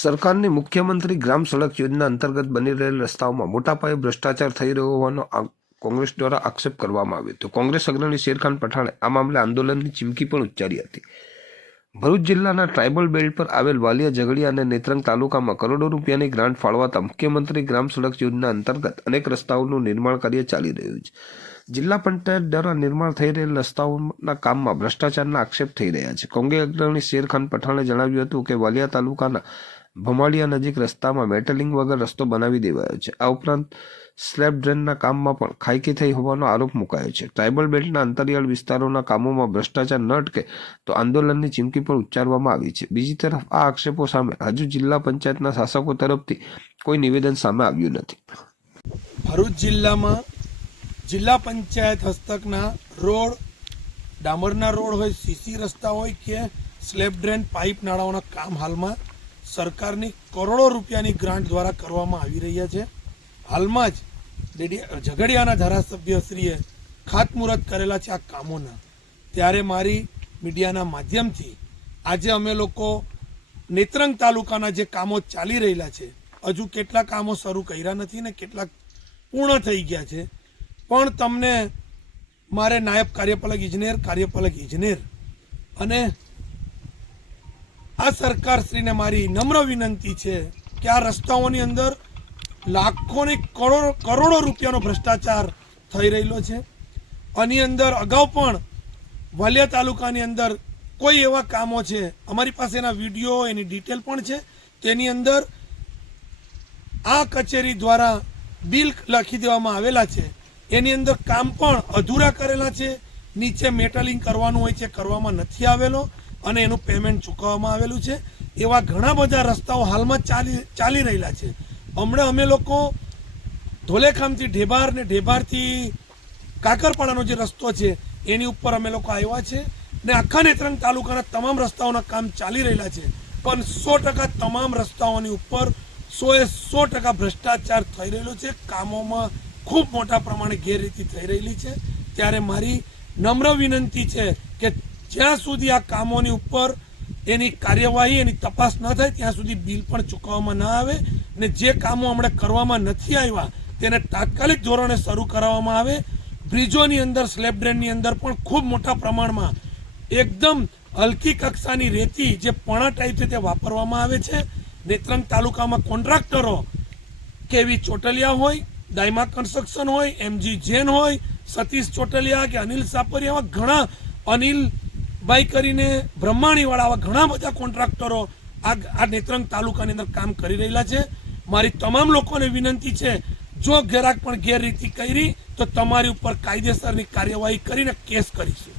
સરકારની મુખ્યમંત્રી ગ્રામ સડક યોજના અંતર્ગત બની રહેલ રસ્તાઓમાં મોટા પાયે ભ્રષ્ટાચાર થઈ રહ્યો હોવાનો કોંગ્રેસ દ્વારા આક્ષેપ કરવામાં આવ્યો હતો. કોંગ્રેસ અગ્રણી શેરખાન પઠાણે આ મામલે આંદોલનની ચીમકી પણ ઉચ્ચારી હતી. ભરૂચ જિલ્લાના ટ્રાઇબલ બેલ્ટ પર આવેલ વાલિયા ઝઘડિયા અને નેત્રંગ તાલુકામાં કરોડો રૂપિયાની ગ્રાન્ટ ફાળવાતા મુખ્યમંત્રી ગ્રામ સડક યોજના અંતર્ગત અનેક રસ્તાઓનું નિર્માણ કાર્ય ચાલી રહ્યું છે. જિલ્લા પંચાયત દ્વારા નિર્માણ થઈ રહેલ રસ્તાઓના કામમાં ભ્રષ્ટાચારના આક્ષેપ થઈ રહ્યા છે. કોંગ્રેસ અગ્રણી શેરખાન પઠાણે જણાવ્યું હતું કે વાલિયા તાલુકાના ભમાડિયા નજીક રસ્તામાં મેટલિંગ વગર રસ્તો બનાવી દેવાયો છે. આ ઉપરાંત સ્લેબ ડ્રેનના કામમાં પણ ખાઈકી થઈ હોવાનો આરોપ મુકાયો છે. ટ્રાઇબલ બેલ્ટના અંતરિયાળ વિસ્તારોના કામોમાં ભ્રષ્ટાચાર ન અટકે તો આંદોલનની ચીમકી પણ ઉચ્ચારવામાં આવી છે. બીજી તરફ આ આક્ષેપો સામે હજુ જિલ્લા પંચાયતના શાસકો તરફથી કોઈ નિવેદન સામે આવ્યું નથી. ભરૂચ જિલ્લામાં જિલ્લા પંચાયત હસ્તકના રોડ, ડામરના રોડ હોય, સીસી રસ્તા હોય કે સ્લેબ ડ્રેન, પાઇપ નાળાઓના કામ હાલમાં સરકારની કરોડો રૂપિયાની ગ્રાન્ટ દ્વારા કરવામાં આવી રહ્યા છે. હાલમાં જ ડેડી- ઝઘડિયાના ધારાસભ્યશ્રીએ ખાતમુહૂર્ત કરેલા છે આ કામોના. ત્યારે મારી મીડિયાના માધ્યમથી આજે અમે લોકો નેત્રંગ તાલુકાના જે કામો ચાલી રહેલા છે, હજુ કેટલા કામો શરૂ કર્યા નથી ને કેટલાક પૂર્ણ થઈ ગયા છે, પણ તમને મારે નાયબ કાર્યપાલક ઇજનેર કાર્યપાલક ઇજનેર અને આ સરકારશ્રીને મારી નમ્ર વિનંતી છે કે આ રસ્તાઓની અંદર લાખોને કરોડો કરોડો રૂપિયાનો ભ્રષ્ટાચાર થઈ રહેલો છે. આની અંદર અગાઉ પણ વાલિયા તાલુકાની અંદર કોઈ એવા કામો છે, અમારી પાસે એના વીડિયો એની ડિટેલ પણ છે. તેની અંદર આ કચેરી દ્વારા બિલ લખી દેવામાં આવેલા છે. એની અંદર કામ પણ અધૂરા કરેલા છે. નીચે મેટલિંગ કરવાનું હોય છે, કરવામાં નથી આવેલો. અને એનું પેમેન્ટ ચૂકવવામાં આવેલું છે. એવા ઘણા બધા રસ્તાઓ હાલમાં ચાલી ચાલી રહેલા છે. હમણાં અમે લોકો ધોલેખામથી ઢેબાર ને ઢેબારથી કાકરપાડાનો જે રસ્તો છે, એની ઉપર અમે લોકો આવ્યા છે ને આખા નેત્રંગ તાલુકાના તમામ રસ્તાઓના કામ ચાલી રહેલા છે. પણ સો ટકા તમામ રસ્તાઓની ઉપર સો એ સો ટકા ભ્રષ્ટાચાર થઈ રહેલો છે. કામોમાં ખૂબ મોટા પ્રમાણે ગેરરીતિ થઈ રહેલી છે. ત્યારે મારી નમ્ર વિનંતી છે કે જ્યાં સુધી આ કામોની ઉપર એની કાર્યવાહી, એની તપાસ ન થાય, ત્યાં સુધી બિલ પણ ચૂકવવામાં ન આવે ને જે કામો હમણાં કરવામાં નથી આવ્યા, તેને તાત્કાલિક ધોરણે શરૂ કરાવવામાં આવે. બ્રિજોની અંદર, સ્લેબ ડ્રેનની અંદર પણ ખૂબ મોટા પ્રમાણમાં એકદમ હલકી કક્ષાની રેતી જે પણા ટાઈપ છે તે વાપરવામાં આવે છે. નેત્રંગ તાલુકામાં કોન્ટ્રાક્ટરો કેવી ચોટલિયા હોય દાયમા કન્સ્ટ્રક્શન હોય, એમજી જૈન હોય, સતીશ ચોટલિયા કે અનિલ સાપરિયા ઘણા ઘણા અનિલભાઈ કરીને બ્રહ્માણીવાળા આવા ઘણા બધા કોન્ટ્રાક્ટરો આ આ નેત્રંગ તાલુકાની અંદર કામ કરી રહેલા છે. મારી તમામ લોકોને વિનંતી છે, જો ગેરાક પણ ગેરરીતિ કરી, તો તમારી ઉપર કાયદેસરની કાર્યવાહી કરીને કેસ કરીશું.